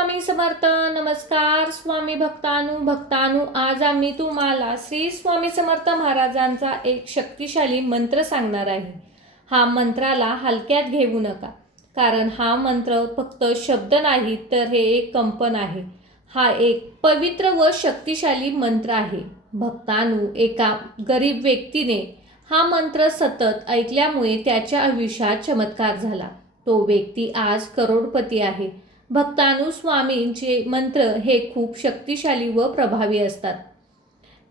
स्वामी समर्थ. नमस्कार स्वामी भक्तानु आज आम्ही तुम्हाला श्री स्वामी समर्थ महाराजांचा एक शक्तिशाली मंत्र सांगणार आहे. हा मंत्राला हलक्यात घेऊ नका, कारण हा मंत्र फक्त शब्द नाही तर हे एक कंपन आहे. हा एक पवित्र व शक्तिशाली मंत्र आहे. भक्तानु, एका गरीब व्यक्तीने हा मंत्र सतत ऐकल्यामुळे त्याच्या आयुष्यात चमत्कार झाला. तो व्यक्ती आज करोडपती आहे. भक्तानु, स्वामींचे मंत्र हे खूप शक्तिशाली व प्रभावी असतात.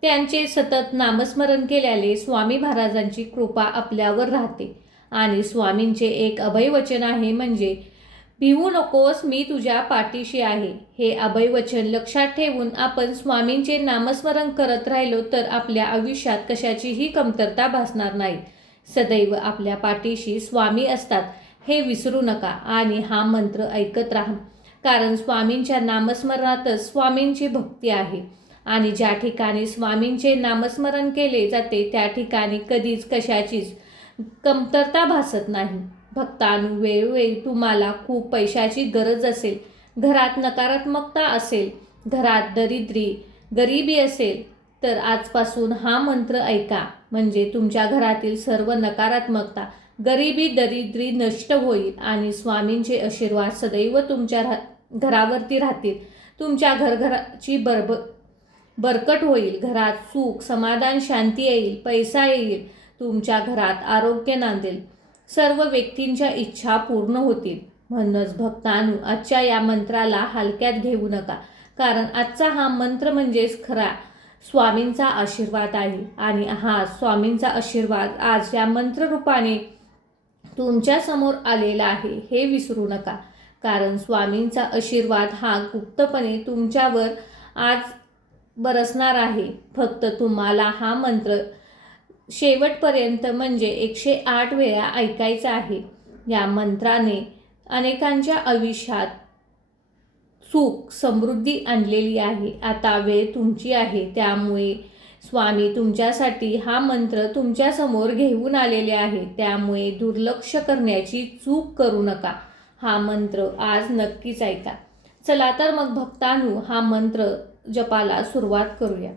त्यांचे सतत नामस्मरण केल्याने स्वामी महाराजांची कृपा आपल्यावर राहते. आणि स्वामींचे एक अभयवचन आहे, म्हणजे भिवू नकोस, मी तुझ्या पाठीशी आहे. हे अभयवचन लक्षात ठेवून आपण स्वामींचे नामस्मरण करत राहिलो तर आपल्या आयुष्यात कशाचीही कमतरता भासणार नाही. सदैव आपल्या पाठीशी स्वामी असतात हे विसरू नका आणि हा मंत्र ऐकत राहा, कारण स्वामींच्या नामस्मरणातच स्वामींची भक्ती आहे. आणि ज्या ठिकाणी स्वामींचे नामस्मरण केले जाते त्या ठिकाणी कधीच कशाचीच कमतरता भासत नाही. भक्तानु, वेळोवेळी तुम्हाला खूप पैशाची गरज असेल, घरात नकारात्मकता असेल, घरात गरिबी असेल, तर आजपासून हा मंत्र ऐका, म्हणजे तुमच्या घरातील सर्व नकारात्मकता, गरिबी, दरिद्री नष्ट होईल आणि स्वामींचे आशीर्वाद सदैव तुमच्या घरावरती राहतील. तुमच्या घराची बरकट होईल. घरात सुख, समाधान, शांती येईल. पैसा येईल. तुमच्या घरात आरोग्य नांदेल. सर्व व्यक्तींच्या इच्छा पूर्ण होतील. म्हणूनच भक्तानु, आजच्या या मंत्राला हलक्यात घेऊ नका, कारण आजचा हा मंत्र म्हणजेच खरा स्वामींचा आशीर्वाद आहे. आणि हा स्वामींचा आशीर्वाद आज या मंत्ररूपाने तुमच्या समोर आलेला आहे हे विसरू नका, कारण स्वामींचा आशीर्वाद हा गुप्तपणे तुमच्यावर आज बरसणार आहे. फक्त तुम्हाला हा मंत्र शेवटपर्यंत म्हणजे 108 वेळा ऐकायचा आहे. या मंत्राने अनेकांच्या आयुष्यात सुख, समृद्धी आणलेली आहे. आता वेळ तुमची आहे, त्यामुळे स्वामी तुमच्यासाठी हा मंत्र तुमच्यासमोर घेऊन आलेले आहे. त्यामुळे दुर्लक्ष करण्याची चूक करू नका. हा मंत्र आज नक्कीच ऐका. चला तर मग भक्तानु, हा मंत्र जपाला सुरुवात करूया.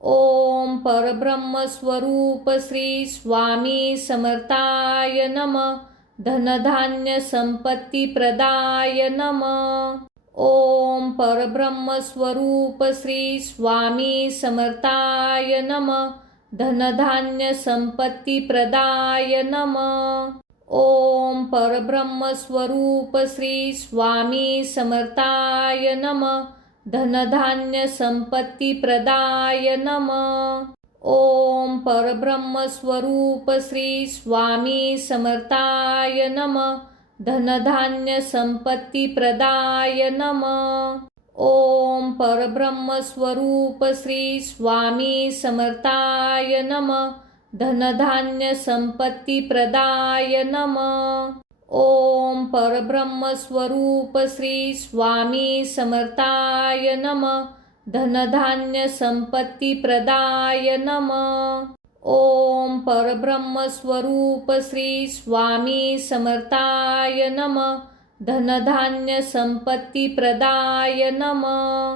ओम परब्रह्म स्वरूप श्री स्वामी समर्थाय नमः. धनधान्य संपत्ती प्रदाय नमः. ओम परब्रह्म स्वरूप श्री स्वामी समर्थाय नमः. धनधान्य संपत्ती प्रदाय नमः. ओम परब्रह्म स्वरूप श्री स्वामी समर्थाय नमः. धनधान्य संपत्ती प्रदाय नमः. ओम परब्रह्म स्वरूप श्री स्वामी समर्थाय नमः. धनधान्य संपत्ती प्रदाय नमः. ओम परब्रह्म स्वरूप श्री स्वामी समर्थाय नमः. धनधान्य संपत्ती प्रदाय नमः. ओम परब्रह्म स्वरूप श्री स्वामी समर्थाय नमः. धनधान्य संपत्ती प्रदाय नमः. ओम परब्रह्म स्वरूप श्री स्वामी समर्थाय नमः. धनधान्य संपत्ती प्रदाय नमः.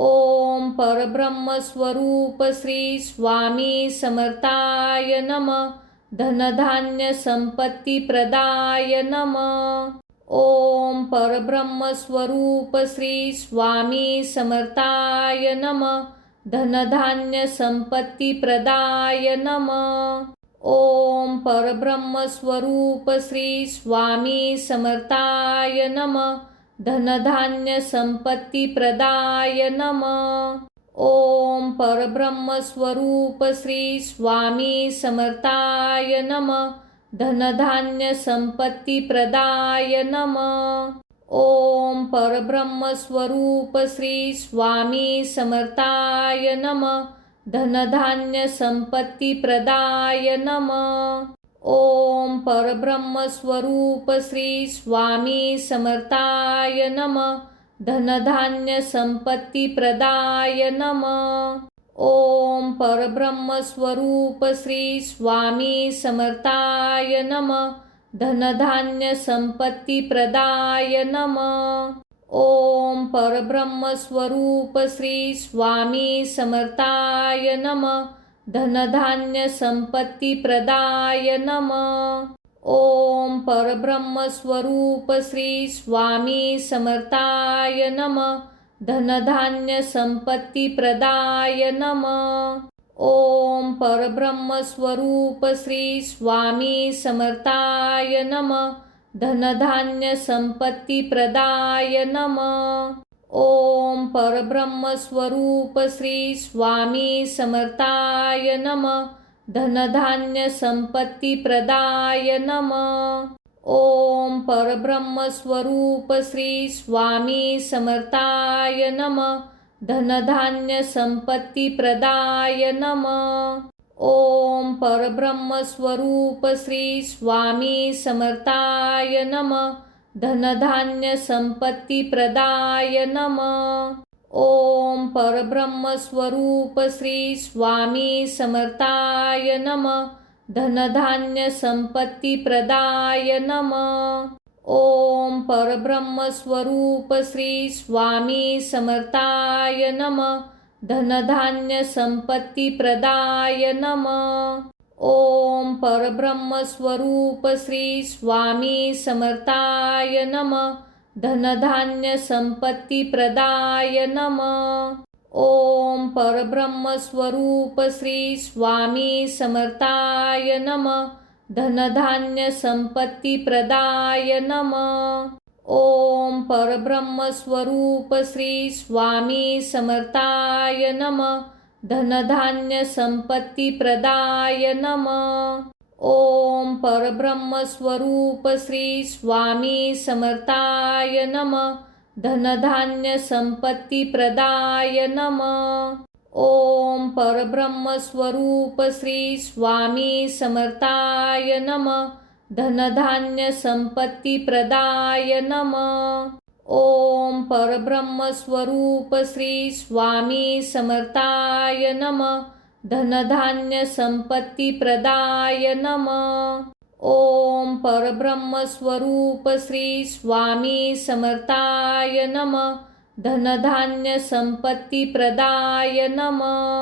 ओम परब्रह्म स्वरूप श्री स्वामी समर्थाय नमः. धनधान्य संपत्ती प्रदाय नमः. ओम परब्रह्म स्वरूप श्री स्वामी समर्थाय नमः. धनधान्य संपत्ती प्रदाय नमः. ओम परब्रह्म स्वरूप श्री स्वामी समर्थाय नमः. धनधान्य संपत्ती प्रदाय नमः. ओम परब्रह्म स्वरूप श्री स्वामी समर्थाय नमः. धनधान्य संपत्ती प्रदाय नमः. ओम परब्रह्म स्वरूप श्री स्वामी समर्थाय नमः. धनधान्य संपत्ती प्रदाय नमः. ओम परब्रह्म स्वरूप श्री स्वामी समर्थाय नमः. धनधान्य संपत्ती प्रदाय नमः. ओम परब्रह्म स्वरूप श्री स्वामी समर्थाय नमः. धनधान्य संपत्तिप्रदाय नमः। ओम परब्रह्मस्वरूप श्री स्वामी समर्थाय नमः। धनधान्य संपत्तिप्रदाय नमः। ओम परब्रह्मस्वरूप श्री स्वामी समर्थाय नमः। धनधान्य संपत्तिप्रदाय नमः। ओम परब्रह्मस्वरूप श्री स्वामी समर्थाय नमः। धनधान्य संपत्तिप्रदाय नमः। ओम परब्रह्मस्वरूप श्री स्वामी समर्थाय नमः। धनधान्य संपत्तिप्रदाय नमः। ओम परब्रह्मस्वरूप श्री स्वामी समर्थाय नमः। धनधान्य संपत्तिप्रदाय नमः। ओम परब्रह्मस्वरूप श्री स्वामी समर्थाय नमः। धनधान्य संपत्तिप्रदाय नमः। ओम परब्रह्मस्वरूप श्री स्वामी समर्थाय नमः। धनधान्य संपत्तिप्रदाय नमः। ओम परब्रह्मस्वरूप श्री स्वामी समर्थाय नमः। धनधान्य संपत्तिप्रदाय नमः। ओम परब्रह्मस्वरूप श्री स्वामी समर्थाय नमः। धनधान्य संपत्तिप्रदाय नमः। ओम परब्रह्मस्वरूप श्री स्वामी समर्थाय नमः। धनधान्य संपत्तिप्रदाय नमः। ओम परब्रह्मस्वरूप श्री स्वामी समर्थाय नमः। धनधान्य संपत्तिप्रदाय नमः। ओम परब्रह्मस्वरूप श्री स्वामी समर्थाय नमः। धनधान्य संपत्तिप्रदाय नमः। ओम परब्रह्मस्वरूप श्री स्वामी समर्थाय नमः। धनधान्य संपत्तिप्रदाय नमः। ओम परब्रह्मस्वरूप श्री स्वामी समर्थाय नमः। धनधान्य संपत्तिप्रदाय नमः। ओम परब्रह्मस्वरूप श्री स्वामी समर्थाय नमः। धनधान्य संपत्तिप्रदाय नमः।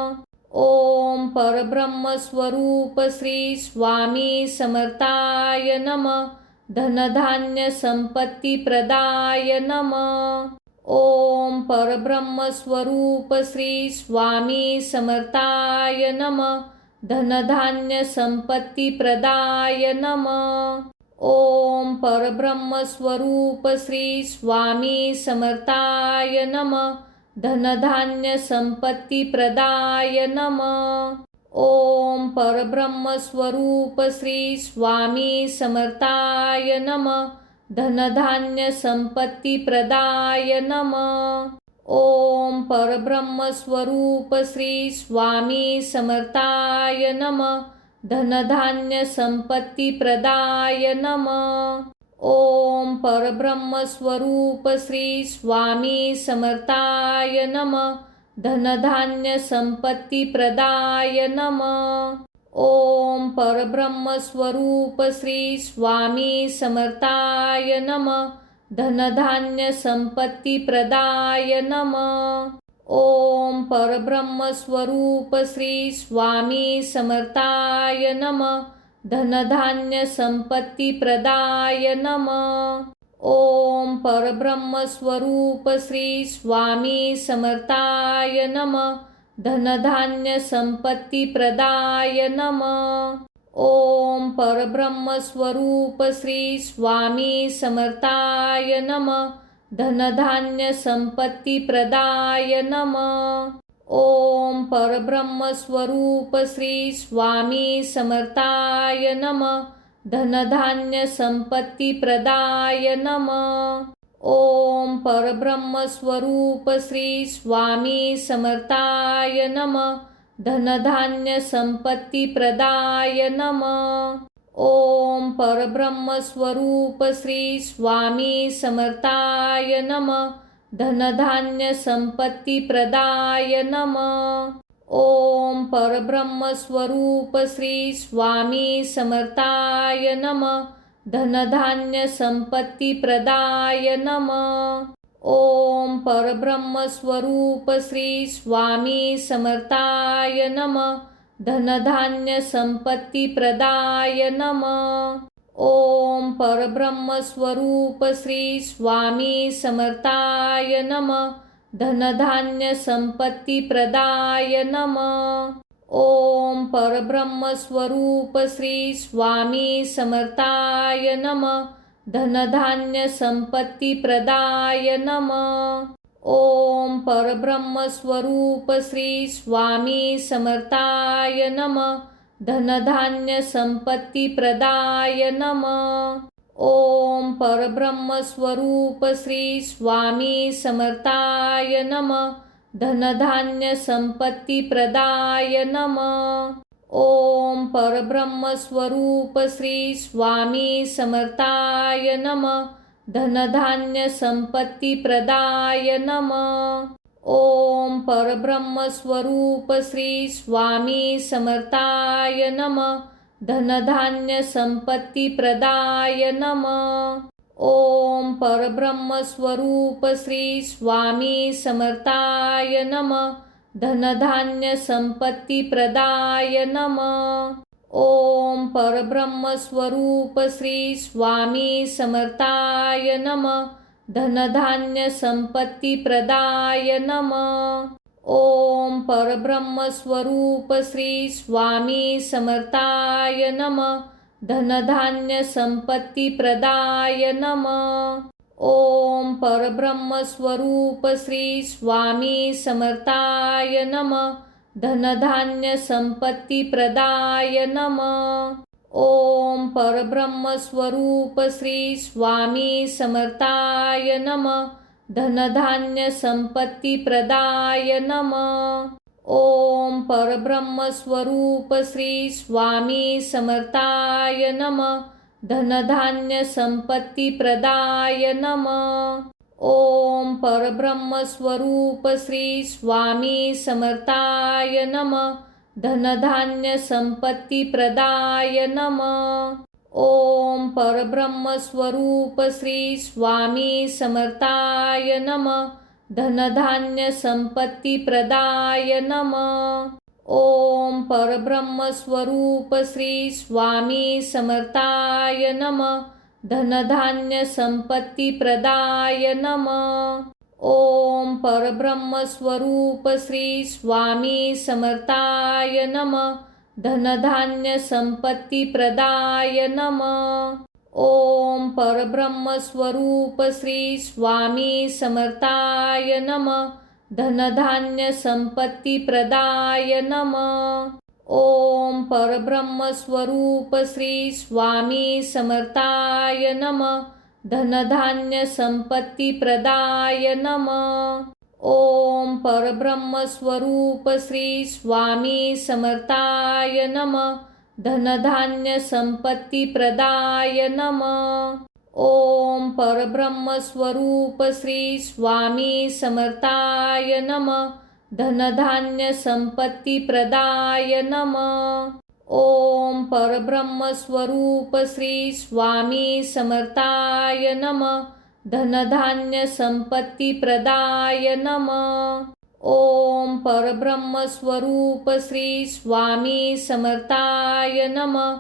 ओम परब्रह्मस्वरूप श्री स्वामी समर्थाय नमः। धनधान्य संपत्तिप्रदाय नमः। ओम परब्रह्मस्वरूप श्री स्वामी समर्थाय नमः। धनधान्य संपत्तिप्रदाय नमः। ओम परब्रह्मस्वरूप श्री स्वामी समर्थाय नमः। धनधान्य संपत्तिप्रदाय नमः। ओम परब्रह्मस्वरूप श्री स्वामी समर्थाय नमः। धनधान्य संपत्तिप्रदाय नमः। ओम परब्रह्मस्वरूप श्री स्वामी समर्थाय नमः। धनधान्य संपत्तिप्रदाय नमः। ओम परब्रह्मस्वरूप श्री स्वामी समर्थाय नमः। धनधान्य संपत्तिप्रदाय नमः। ओम परब्रह्मस्वरूप श्री स्वामी समर्थाय नमः। धनधान्य संपत्तिप्रदाय नमः। ओम परब्रह्मस्वरूप श्री स्वामी समर्थाय नमः। धनधान्य संपत्तिप्रदाय नमः। ओम परब्रह्मस्वरूप श्री स्वामी समर्थाय नमः। धनधान्य संपत्तिप्रदाय नमः। ओम परब्रह्मस्वरूप श्री स्वामी समर्थाय नमः। धनधान्य संपत्तिप्रदाय नमः। ओम परब्रह्मस्वरूप श्री स्वामी समर्थाय नमः। धनधान्य संपत्तिप्रदाय नमः। ओम परब्रह्मस्वरूप श्री स्वामी समर्थाय नमः। धनधान्य संपत्तिप्रदाय नमः। ओम परब्रह्मस्वरूप श्री स्वामी समर्थाय नमः। धनधान्य संपत्तिप्रदाय नमः। ओम परब्रह्मस्वरूप श्री स्वामी समर्थाय नमः। धनधान्य संपत्तीप्रदाय नमः. ओम परब्रह्मस्वरूप श्री स्वामी समर्थाय नमः. धनधान्य संपत्तीप्रदाय नमः. ओम परब्रह्मस्वरूप श्री स्वामी समर्थाय नमः. धनधान्य संपत्तीप्रदाय नमः. ओम परब्रह्मस्वरूप श्री स्वामी समर्थाय नमः. धनधान्य संपत्तीप्रदाय नमः. ओम परब्रह्मस्वरूप श्री स्वामी समर्थाय नमः. धनधान्य संपत्तीप्रदाय नमः. ओम परब्रह्मस्वरूप श्री स्वामी समर्थाय नमः. धनधान्य संपत्तीप्रदाय नमः. ओम परब्रह्मस्वरूप श्री स्वामी समर्थाय नमः. धनधान्य संपत्तीप्रदाय नमः. ओम परब्रह्मस्वरूप श्री स्वामी समर्थाय नमः. धनधान्य संपत्तीप्रदाय नमः. ओम परब्रह्मस्वरूप श्री स्वामी समर्थाय नमः. धनधान्य संपत्तीप्रदाय नमः. ओम परब्रह्मस्वरूप श्री स्वामी समर्थाय नमः. धनधान्य संपत्तीप्रदाय नमः. ओम परब्रह्मस्वरूप श्री स्वामी समर्थाय नमः. धनधान्य संपत्तीप्रदाय नमः. ओम परब्रह्मस्वरूप श्री स्वामी समर्थाय नमः. धनधान्य संपत्तीप्रदाय नमः. ओम परब्रह्मस्वरूप श्री स्वामी समर्थाय नमः. धनधान्य संपत्तीप्रदाय नमः. ओम परब्रह्मस्वरूप श्री स्वामी समर्थाय नमः. धनधान्य संपत्तीप्रदाय नमः. ओम परब्रह्मस्वरूप श्री स्वामी समर्थाय नमः. धनधान्य संपत्तीप्रदाय नमः. ओम परब्रह्मस्वरूप श्री स्वामी समर्थाय नमः. धनधान्य संपत्तीप्रदाय नमः. ओम परब्रह्मस्वरूप श्री स्वामी समर्थाय नमः. धनधान्य संपत्तीप्रदाय नमः. ओम परब्रह्मस्वरूप श्री स्वामी समर्थाय नमः. धनधान्य संपत्तीप्रदाय नमः. ओम परब्रह्मस्वरूप श्री स्वामी समर्थाय नमः. धनधान्य संपत्तीप्रदाय नमः. ओम परब्रह्मस्वरूप श्री स्वामी समर्थाय नमः. धनधान्य संपत्तीप्रदाय नमः. ओम परब्रह्मस्वरूप श्री स्वामी समर्थाय नमः. धनधान्य संपत्तीप्रदाय नमः. ओम परब्रह्मस्वरूप श्री स्वामी समर्थाय नमः. धनधान्य संपत्तीप्रदाय नमः. ओम परब्रह्मस्वरूप श्री स्वामी समर्थाय नमः. धनधान्य संपत्तीप्रदाय नमः. ओम परब्रह्मस्वरूप श्री स्वामी समर्थाय नमः.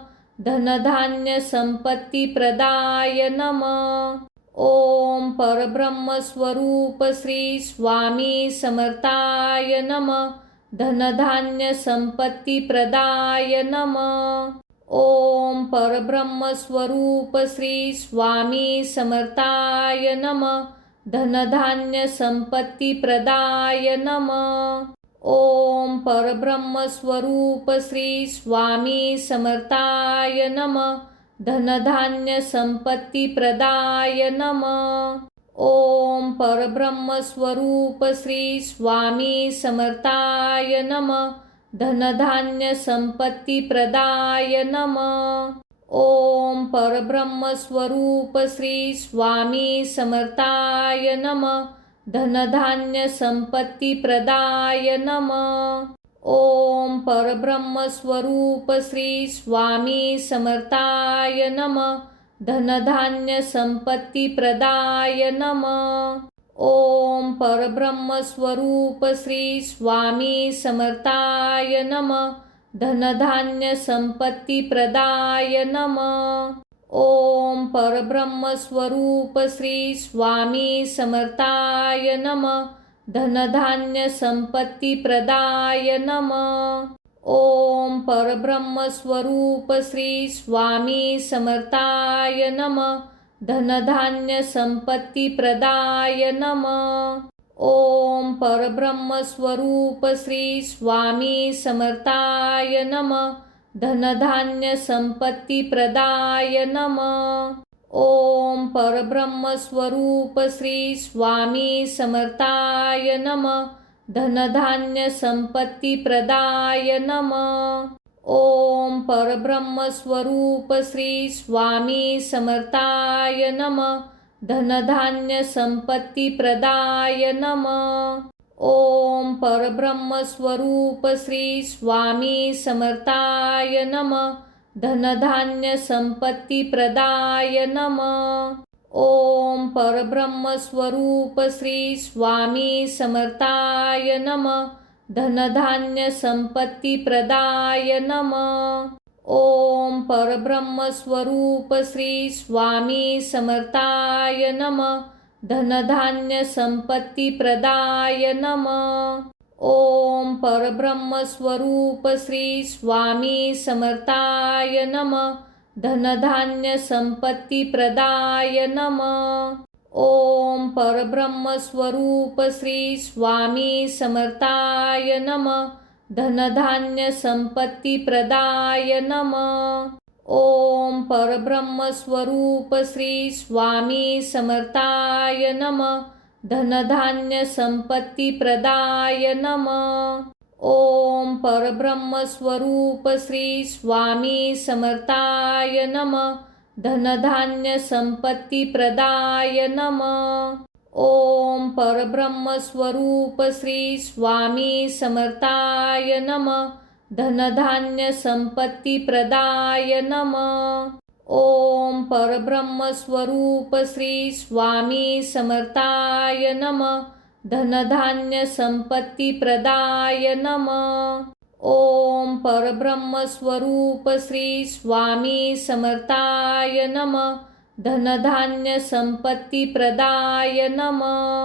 धनधान्य संपत्तीप्रदाय नमः. ओम परब्रह्मस्वरूप श्री स्वामी समर्थाय नमः. धनधान्य संपत्तीप्रदाय नमः. ओम परब्रह्मस्वरूप श्री स्वामी समर्थाय नमः. धनधान्य संपत्तीप्रदाय नमः. ओम परब्रह्मस्वरूप श्री स्वामी समर्थाय नमः. धनधान्य संपत्तीप्रदाय नमः. ओम परब्रह्मस्वरूप श्री स्वामी समर्थाय नमः. धनधान्य संपत्तीप्रदाय नमः. ओम परब्रह्मस्वरूप श्री स्वामी समर्थाय नमः. धनधान्य संपत्तीप्रदाय नमः. ओम परब्रह्मस्वरूप श्री स्वामी समर्थाय नमः. धनधान्य संपत्तिप्रदाय नमः। ओम परब्रह्मस्वरूप श्री स्वामी समर्थाय नमः। धनधान्य संपत्तिप्रदाय नमः। ओम परब्रह्मस्वरूप श्री स्वामी समर्थाय नमः। धनधान्य संपत्तिप्रदाय नमः। ओम परब्रह्मस्वरूप श्री स्वामी समर्थाय नमः। धनधान्य संपत्तिप्रदाय नमः। ओम परब्रह्मस्वरूप श्री स्वामी समर्थाय नमः। धनधान्य संपत्तिप्रदाय नमः। ओम परब्रह्मस्वरूप श्री स्वामी समर्थाय नमः। धनधान्य संपत्तिप्रदाय नमः। ओम परब्रह्मस्वरूप श्री स्वामी समर्थाय नमः। धनधान्य संपत्तिप्रदाय नमः। ओम परब्रह्मस्वरूप श्री स्वामी समर्थाय नमः। धनधान्य संपत्तिप्रदाय नमः। ओम परब्रह्मस्वरूप श्री स्वामी समर्थाय नमः। धनधान्य संपत्तिप्रदाय नमः। ओम परब्रह्मस्वरूप श्री स्वामी समर्थाय नमः। धनधान्य संपत्तिप्रदाय नमः। ओम परब्रह्मस्वरूप श्री स्वामी समर्थाय नमः। धनधान्य संपत्तिप्रदाय नमः। ओम परब्रह्मस्वरूप श्री स्वामी समर्थाय नमः। धनधान्य संपत्तिप्रदाय नमः। ओम परब्रह्मस्वरूप श्री स्वामी समर्थाय नमः। धनधान्य संपत्तिप्रदाय नमः। ओम परब्रह्मस्वरूप श्री स्वामी समर्थाय नमः। धनधान्य संपत्तिप्रदाय नमः। ओम परब्रह्मस्वरूप श्री स्वामी समर्थाय नमः। धनधान्य संपत्तिप्रदाय नमः। ओम परब्रह्मस्वरूप श्री स्वामी समर्थाय नमः। धनधान्य संपत्तिप्रदाय नमः। ओम परब्रह्मस्वरूप श्री स्वामी समर्थाय नमः। धनधान्य संपत्तिप्रदाय नमः।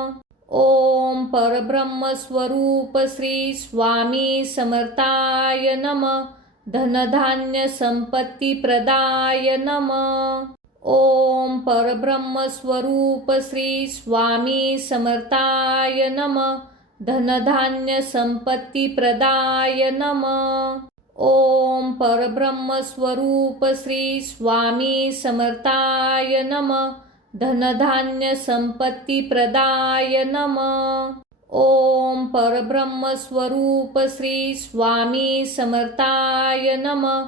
ओम परब्रह्मस्वरूप श्री स्वामी समर्थाय नमः। धनधान्य संपत्तिप्रदाय नमः। ओम परब्रह्मस्वरूप श्री स्वामी समर्थाय नमः। धनधान्य संपत्तिप्रदाय नमः। ओम परब्रह्मस्वरूप श्री स्वामी समर्थाय नमः। धनधान्य संपत्तिप्रदाय नमः। ओम परब्रह्मस्वरूप श्री स्वामी समर्थाय नमः।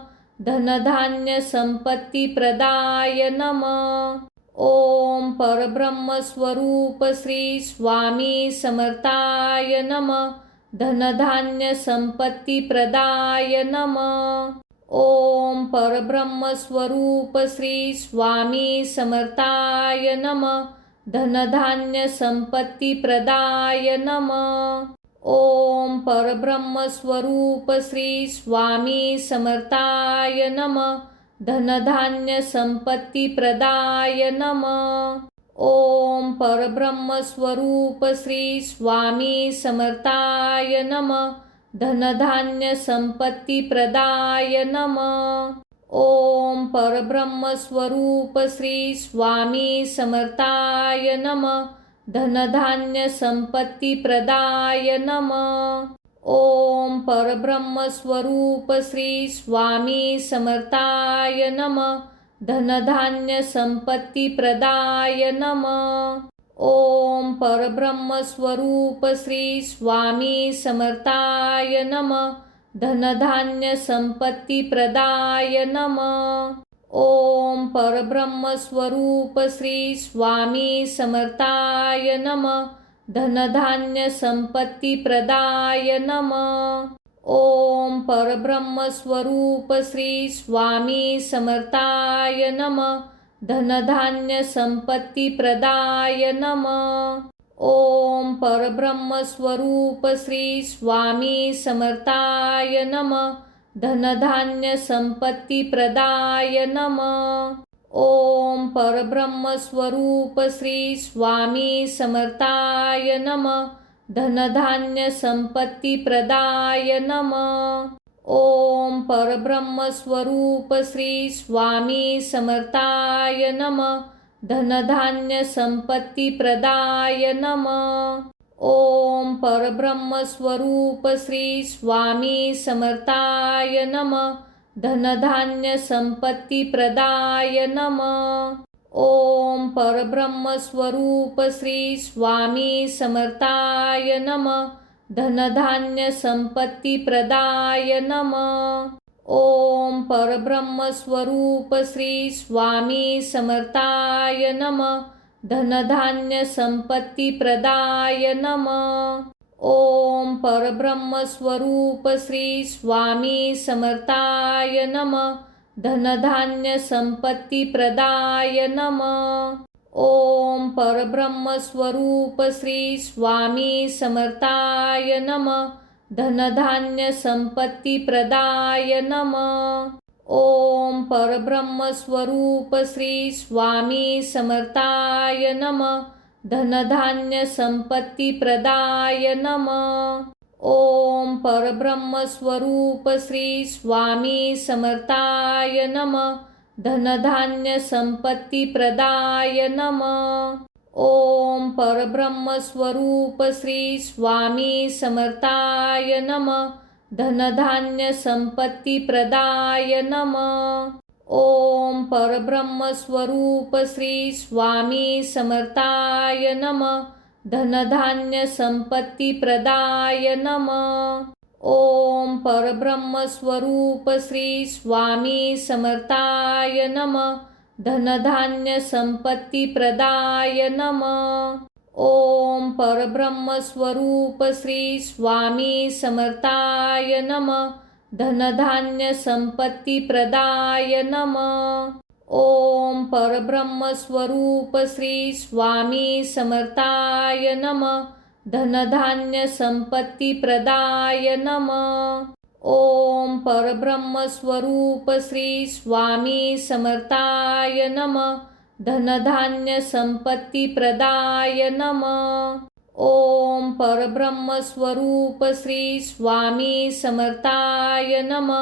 धनधान्य संपत्तिप्रदाय नमः। ओम परब्रह्मस्वरूप श्री स्वामी समर्थाय नमः। धनधान्य संपत्तिप्रदाय नमः। ओम परब्रह्मस्वरूप श्री स्वामी समर्थाय नमः। धनधान्य संपत्तिप्रदाय नमः। ओम परब्रह्मस्वरूप श्री स्वामी समर्थाय नमः। धनधान्य संपत्तिप्रदाय नमः। ओम परब्रह्मस्वरूप श्री स्वामी समर्थाय नमः। धनधान्य संपत्तिप्रदाय नमः। ओम परब्रह्मस्वरूप श्री स्वामी समर्थाय नमः। धनधान्य संपत्तिप्रदाय नमः। ओम परब्रह्मस्वरूप श्री स्वामी समर्थाय नमः। धनधान्य संपत्तिप्रदाय नमः। ओम परब्रह्मस्वरूप श्री स्वामी समर्थाय नमः। धनधान्य संपत्तिप्रदाय नमः। ओम परब्रह्मस्वरूप श्री स्वामी समर्थाय नमः। धनधान्य संपत्तिप्रदाय नमः। ओम परब्रह्मस्वरूप श्री स्वामी समर्थाय नमः। धनधान्य संपत्तीप्रदाय नमः. ओम परब्रह्मस्वरूप श्री स्वामी समर्थाय नमः. धनधान्य संपत्तीप्रदाय नमः. ओम परब्रह्मस्वरूप श्री स्वामी समर्थाय नमः. धनधान्य संपत्तीप्रदाय नमः. ओम परब्रह्मस्वरूप श्री स्वामी समर्थाय नमः. धनधान्य संपत्तीप्रदाय नमः. ओम परब्रह्मस्वरूप श्री स्वामी समर्थाय नमः. धनधान्य संपत्तीप्रदाय नमः. ओम परब्रह्मस्वरूप श्री स्वामी समर्थाय नमः. धनधान्य संपत्तीप्रदाय नमः. ओम परब्रह्मस्वरूप श्री स्वामी समर्थाय नमः. धनधान्य संपत्तीप्रदाय नमः. ओम परब्रह्मस्वरूप श्री स्वामी समर्थाय नमः. धनधान्य संपत्तीप्रदाय नमः. ओम परब्रह्मस्वरूप श्री स्वामी समर्थाय नमः. धनधान्य संपत्तीप्रदाय नमः. ओम परब्रह्मस्वरूप श्री स्वामी समर्थाय नमः. धनधान्य संपत्तीप्रदाय नमः. ओम परब्रह्मस्वरूप श्री स्वामी समर्थाय नमः. धनधान्य संपत्तीप्रदाय नमः. ओम परब्रह्मस्वरूप श्री स्वामी समर्थाय नमः. धनधान्य संपत्तीप्रदाय नमः. ओम परब्रह्मस्वरूप श्री स्वामी समर्थाय नमः. धनधान्य संपत्तीप्रदाय नमः. ओम परब्रह्मस्वरूप श्री स्वामी समर्थाय नमः. धनधान्य संपत्तीप्रदाय नमः. ओम परब्रह्मस्वरूप श्री स्वामी समर्थाय नमः. धनधान्य संपत्तीप्रदाय नमः. ओम परब्रह्मस्वरूप श्री स्वामी समर्थाय नमः. धनधान्य संपत्तीप्रदाय नमः. ओम परब्रह्मस्वरूप श्री स्वामी समर्थाय नमः. धनधान्य संपत्तीप्रदाय नमः. ओम परब्रह्मस्वरूप श्री स्वामी समर्थाय नमः.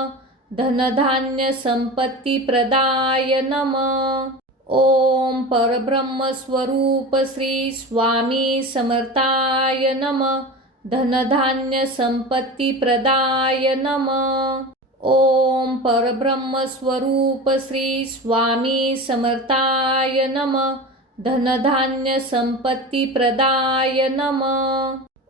धनधान्य संपत्तीप्रदाय नमः. ओम परब्रह्मस्वरूप श्री स्वामी समर्थाय नमः. धनधान्य संपत्तीप्रदाय नमः. ओम परब्रह्मस्वरूप श्री स्वामी समर्थाय नमः. धनधान्य संपत्तीप्रदाय नमः.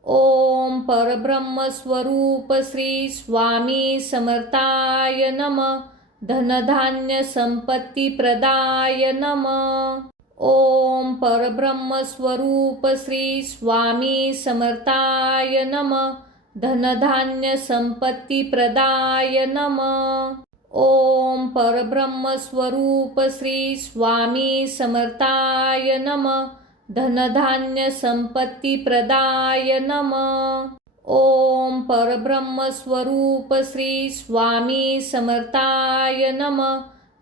ओम परब्रह्मस्वरूप श्री स्वामी समर्थाय नमः. धनधान्य संपत्तीप्रदाय नमः. ओम परब्रह्मस्वरूप श्री स्वामी समर्थाय नमः. धनधान्य संपत्तीप्रदाय नमः. ओम परब्रह्मस्वरूप श्री स्वामी समर्थाय नमः. धनधान्य संपत्तीप्रदाय नमः. ओम परब्रह्मस्वरूप श्री स्वामी समर्थाय नमः.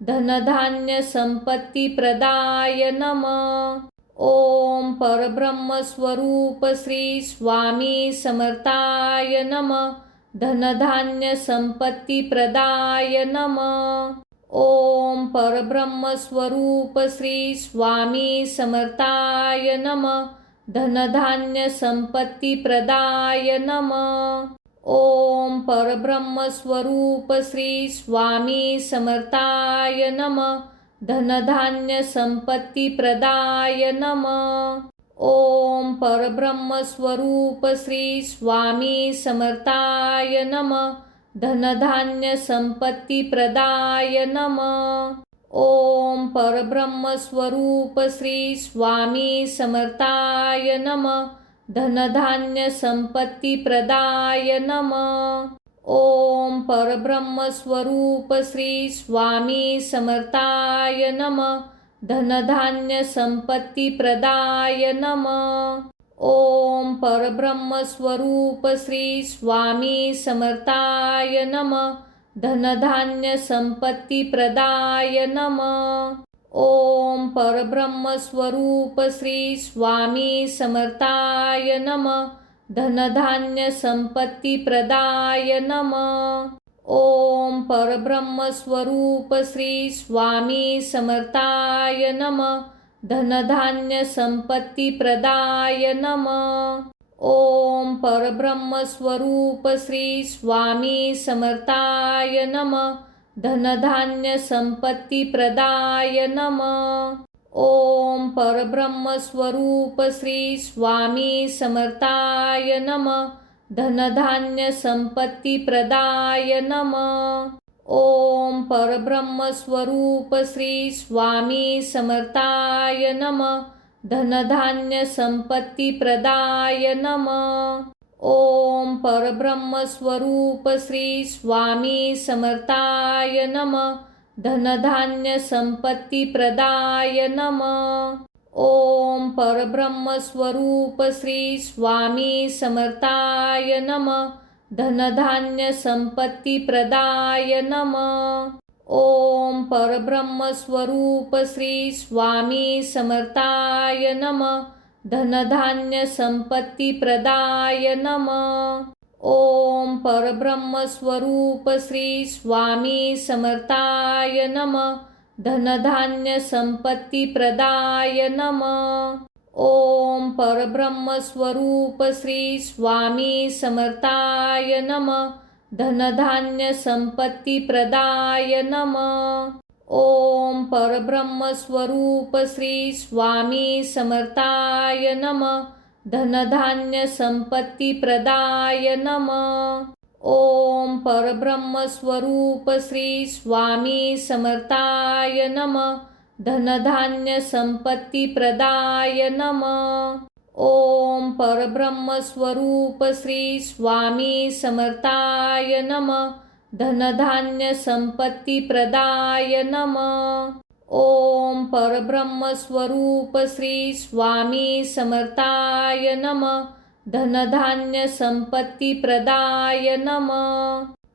धनधान्य संपत्तीप्रदाय नमः. ओम परब्रह्मस्वरूप श्री स्वामी समर्थाय नमः. धनधान्य संपत्तीप्रदाय नमः. ओम परब्रह्मस्वरूप श्री स्वामी समर्थाय नमः. धनधान्य संपत्तीप्रदाय नमः. ओम परब्रह्मस्वरूप श्री स्वामी समर्थाय नमः. धनधान्य संपत्तीप्रदाय नमः. ओम परब्रह्मस्वरूप श्री स्वामी समर्थाय नमः. धनधान्य संपत्तीप्रदाय नमः. ओम परब्रह्मस्वरूप श्री स्वामी समर्थाय नमः. धनधान्य संपत्तीप्रदाय नमः. ओम परब्रह्मस्वरूप श्री स्वामी समर्थाय नमः. धनधान्य संपत्तिप्रदाय नमः। ओम परब्रह्मस्वरूप श्री स्वामी समर्थाय नमः। धनधान्य संपत्तिप्रदाय नमः। ओम परब्रह्मस्वरूप श्री स्वामी समर्थाय नमः। धनधान्य संपत्तिप्रदाय नमः। ओम परब्रह्मस्वरूप श्री स्वामी समर्थाय नमः। धनधान्य संपत्तिप्रदाय नमः। ओम परब्रह्मस्वरूप श्री स्वामी समर्थाय नमः। धनधान्य संपत्तिप्रदाय नमः। ओम परब्रह्मस्वरूप श्री स्वामी समर्थाय नमः। धनधान्य संपत्तिप्रदाय नमः। ओम परब्रह्मस्वरूप श्री स्वामी समर्थाय नमः। धनधान्य संपत्तिप्रदाय नमः। ओम परब्रह्मस्वरूप श्री स्वामी समर्थाय नमः। धनधान्य संपत्तिप्रदाय नमः। ओम परब्रह्मस्वरूप श्री स्वामी समर्थाय नमः। धनधान्य संपत्तिप्रदाय नमः। ओम परब्रह्मस्वरूप श्री स्वामी समर्थाय नमः। धनधान्य संपत्तिप्रदाय नमः। ओम परब्रह्मस्वरूप श्री स्वामी समर्थाय नमः। धनधान्य संपत्तिप्रदाय नमः। ओम परब्रह्मस्वरूप श्री स्वामी समर्थाय नमः। धनधान्य संपत्तिप्रदाय नमः। ओम परब्रह्मस्वरूप श्री स्वामी समर्थाय नमः। धनधान्य संपत्तिप्रदाय नमः। ओम परब्रह्मस्वरूप श्री स्वामी समर्थाय नमः। धनधान्य संपत्तिप्रदाय नमः। ओम परब्रह्मस्वरूप श्री स्वामी समर्थाय नमः। धनधान्य संपत्तिप्रदाय नमः। ओम परब्रह्मस्वरूप श्री स्वामी समर्थाय नमः। धनधान्य संपत्तिप्रदाय नमः।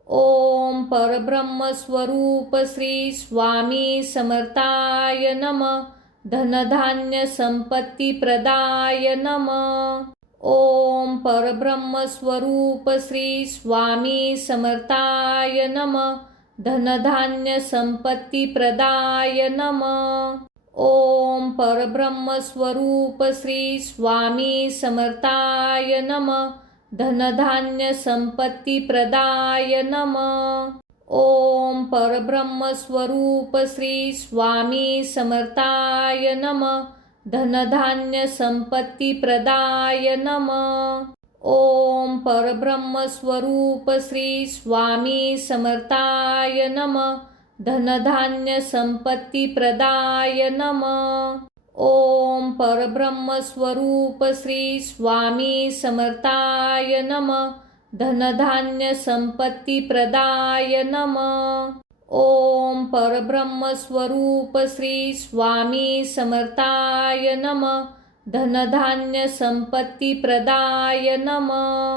ओम परब्रह्मस्वरूप श्री स्वामी समर्थाय नमः। धनधान्य संपत्तिप्रदाय नमः। ओम परब्रह्मस्वरूप श्री स्वामी समर्थाय नमः। धनधान्य संपत्तिप्रदाय नमः। ओम परब्रह्मस्वरूप श्री स्वामी समर्थाय नमः। धनधान्य संपत्तिप्रदाय नमः। ओम परब्रह्मस्वरूप श्री स्वामी समर्थाय नमः। धनधान्य संपत्तिप्रदाय नमः। ओम परब्रह्मस्वरूप श्री स्वामी समर्थाय नमः। धनधान्य संपत्तिप्रदाय नमः। ओम परब्रह्मस्वरूप श्री स्वामी समर्थाय नमः। धनधान्य संपत्तिप्रदाय नमः। ओम परब्रह्मस्वरूप श्री स्वामी समर्थाय नमः। धनधान्य संपत्तिप्रदाय नमः।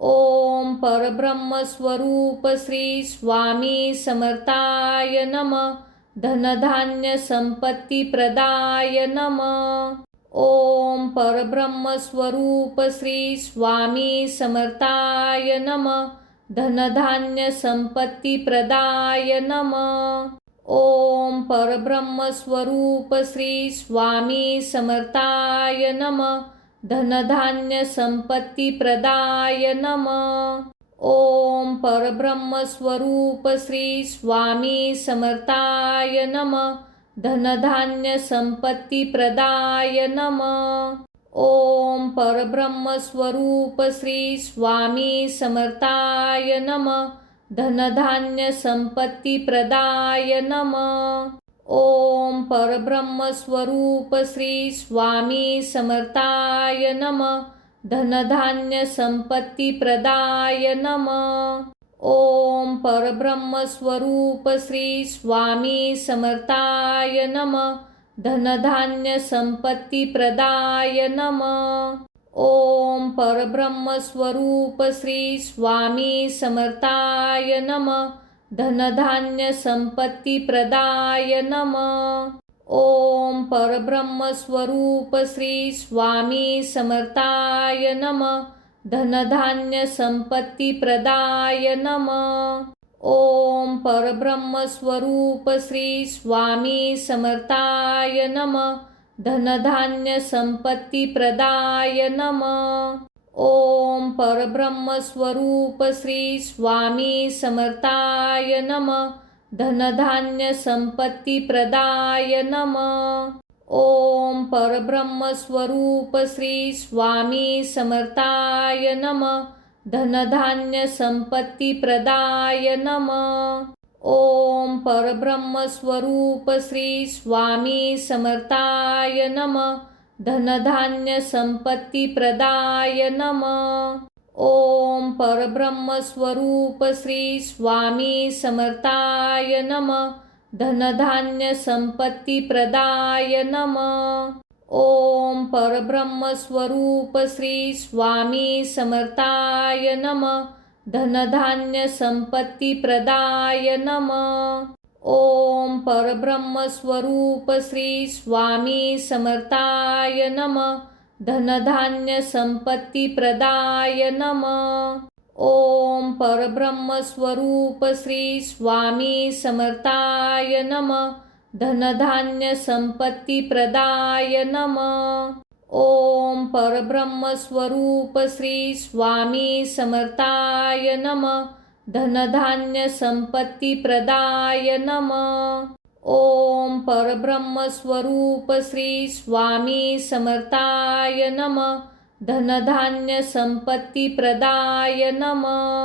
ओम परब्रह्मस्वरूप श्री स्वामी समर्थाय नमः। धनधान्य संपत्तिप्रदाय नमः। ओम परब्रह्मस्वरूप श्री स्वामी समर्थाय नमः। धनधान्य संपत्तिप्रदाय नमः। ओम परब्रह्मस्वरूप श्री स्वामी समर्थाय नमः। धनधान्य संपत्तिप्रदाय नमः। ओम परब्रह्मस्वरूप श्री स्वामी समर्थाय नमः। धनधान्य संपत्तिप्रदाय नमः। ओम परब्रह्मस्वरूप श्री स्वामी समर्थाय नमः। धनधान्य संपत्तिप्रदाय नमः। ओम परब्रह्मस्वरूप श्री स्वामी समर्थाय नमः। धनधान्य संपत्तिप्रदाय नमः। ओम परब्रह्मस्वरूप श्री स्वामी समर्थाय नमः। धनधान्य संपत्तिप्रदाय नमः। ओम परब्रह्मस्वरूप श्री स्वामी समर्थाय नमः। धनधान्य संपत्तिप्रदाय नमः। ओम परब्रह्मस्वरूप श्री स्वामी समर्थाय नमः। धनधान्य संपत्तिप्रदाय नमः। ओम परब्रह्मस्वरूप श्री स्वामी समर्थाय नमः। धनधान्य संपत्तिप्रदाय नमः। ओम परब्रह्मस्वरूप श्री स्वामी समर्थाय नमः। धनधान्य संपत्तिप्रदाय नमः। ओम परब्रह्मस्वरूप श्री स्वामी समर्थाय नमः। धनधान्य संपत्तिप्रदाय नमः। ओम परब्रह्मस्वरूप श्री स्वामी समर्थाय नमः। धनधान्य संपत्तिप्रदाय नमः। ओम परब्रह्मस्वरूप श्री स्वामी समर्थाय नमः। धनधान्य संपत्तिप्रदाय नमः। ओम परब्रह्मस्वरूप श्री स्वामी समर्थाय नमः। धनधान्य संपत्तिप्रदाय नमः। ओम परब्रह्मस्वरूप श्री स्वामी समर्थाय नमः। धनधान्य संपत्तिप्रदाय नमः। ओम परब्रह्मस्वरूप श्री स्वामी समर्थाय नमः। धनधान्य संपत्तिप्रदाय नमः। ओम परब्रह्मस्वरूप श्री स्वामी समर्थाय नमः। धनधान्य संपत्तिप्रदाय नमः। ओम परब्रह्मस्वरूप श्री स्वामी समर्थाय नमः। धनधान्य संपत्तिप्रदाय नमः।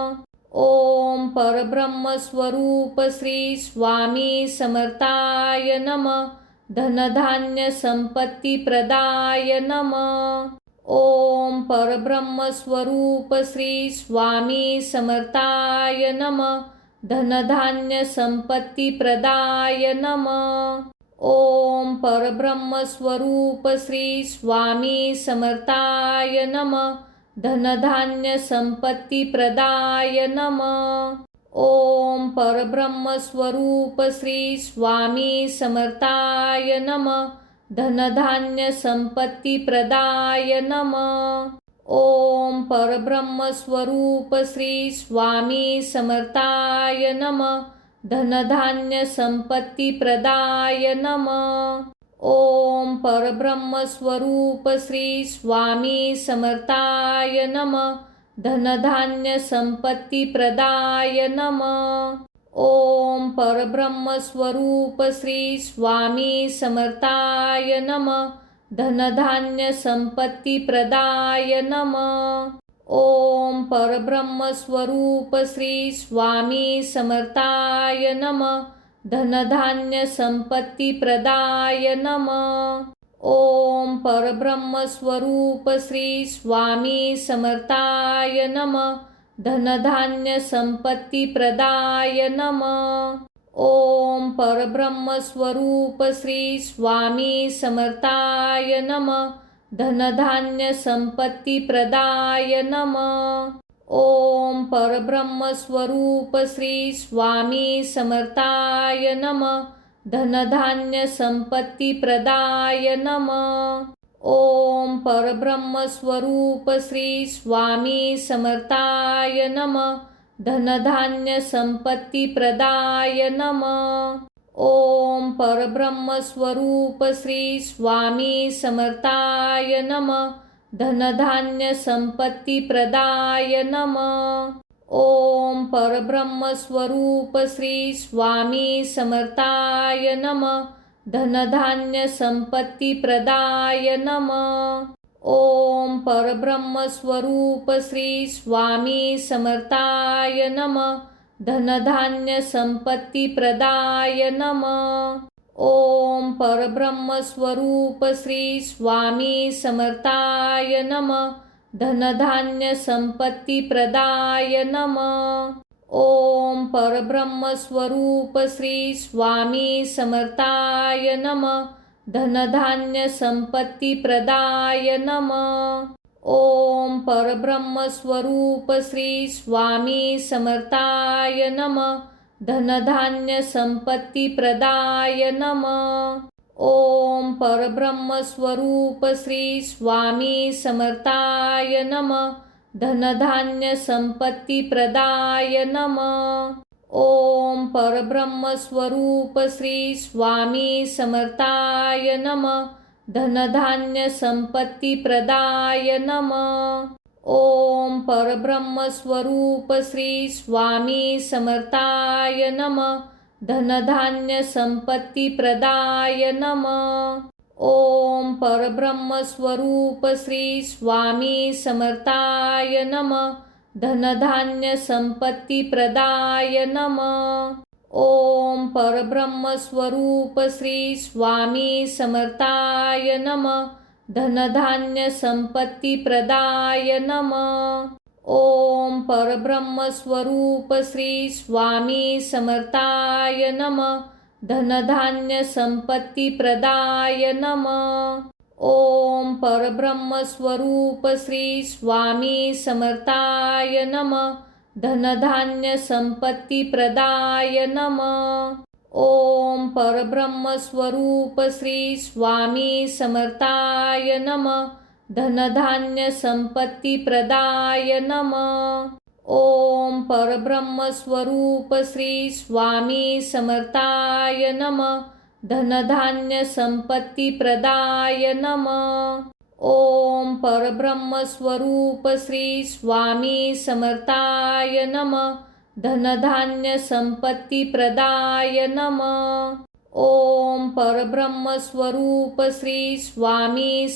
ओम परब्रह्मस्वरूप श्री स्वामी समर्थाय नमः। धनधान्य संपत्तिप्रदाय नमः। ओम परब्रह्मस्वरूप श्री स्वामी समर्थाय नमः। धनधान्य संपत्तिप्रदाय नमः। ओम परब्रह्मस्वरूप श्री स्वामी समर्थाय नमः। धनधान्य संपत्तिप्रदाय नमः। ओम परब्रह्मस्वरूप श्री स्वामी समर्थाय नमः। धनधान्य संपत्तिप्रदाय नमः। ओम परब्रह्मस्वरूप श्री स्वामी समर्थाय नमः। धनधान्य संपत्तिप्रदाय नमः। ओम परब्रह्मस्वरूप श्री स्वामी समर्थाय नमः। धनधान्य संपत्तिप्रदाय नमः। ओम परब्रह्मस्वरूप श्री स्वामी समर्थाय नमः। धनधान्य संपत्तिप्रदाय नमः। ओम परब्रह्मस्वरूप श्री स्वामी समर्थाय नमः। धनधान्य संपत्तिप्रदाय नमः। ओम परब्रह्मस्वरूप श्री स्वामी समर्थाय नमः। धनधान्य संपत्तिप्रदाय नमः। ओम परब्रह्मस्वरूप श्री स्वामी समर्थाय नमः। धनधान्य संपत्तिप्रदाय नमः। ओम परब्रह्मस्वरूप श्री स्वामी समर्थाय नमः। धनधान्य संपत्तिप्रदाय नमः। ओम परब्रह्मस्वरूप श्री स्वामी समर्थाय नमः। धनधान्य संपत्तिप्रदाय नमः। ओम परब्रह्मस्वरूप श्री स्वामी समर्थाय नमः। धनधान्य संपत्तिप्रदाय नमः। ओम परब्रह्मस्वरूप श्री स्वामी समर्थाय नमः। धनधान्य संपत्तिप्रदाय नमः। ओम परब्रह्मस्वरूप श्री स्वामी समर्थाय नमः। धनधान्य संपत्तिप्रदाय नमः। ओम परब्रह्मस्वरूप श्री स्वामी समर्थाय नमः। धनधान्य संपत्तिप्रदाय नमः। ओम परब्रह्मस्वरूप श्री स्वामी समर्थाय नमः। धनधान्य संपत्तिप्रदाय नमः. ओम परब्रह्मस्वरूप श्री स्वामी समर्थाय नमः. धनधान्य संपत्तिप्रदाय नमः. ओम परब्रह्मस्वरूप श्री स्वामी समर्थाय नमः. धनधान्य संपत्तिप्रदाय नमः. ओम परब्रह्मस्वरूप श्री स्वामी समर्थाय नमः. धनधान्य संपत्तिप्रदाय नमः. ओम परब्रह्मस्वरूप श्री स्वामी समर्थाय नमः. धनधान्य संपत्तिप्रदाय नमः. ओम परब्रह्मस्वरूप श्री स्वामी समर्थाय नमः. धनधान्य संपत्तिप्रदाय नमः. ओम परब्रह्मस्वरूप श्री स्वामी समर्थाय नमः. धनधान्य संपत्तिप्रदाय नमः. ओम परब्रह्मस्वरूप श्री स्वामी समर्थाय नमः. धनधान्य संपत्तिप्रदाय नमः. ओम परब्रह्मस्वरूप श्री स्वामी समर्थाय नमः. धनधान्य संपत्तिप्रदाय नमः. ओम परब्रह्मस्वरूप श्री स्वामी समर्थाय नमः. धनधान्य संपत्तिप्रदाय नमः. ओम परब्रह्मस्वरूप श्री स्वामी समर्थाय नमः. धनधान्य संपत्तिप्रदाय नमः. ओम परब्रह्मस्वरूप श्री स्वामी समर्थाय नमः. धनधान्य संपत्तिप्रदाय नमः. ओम परब्रह्मस्वरूप श्री स्वामी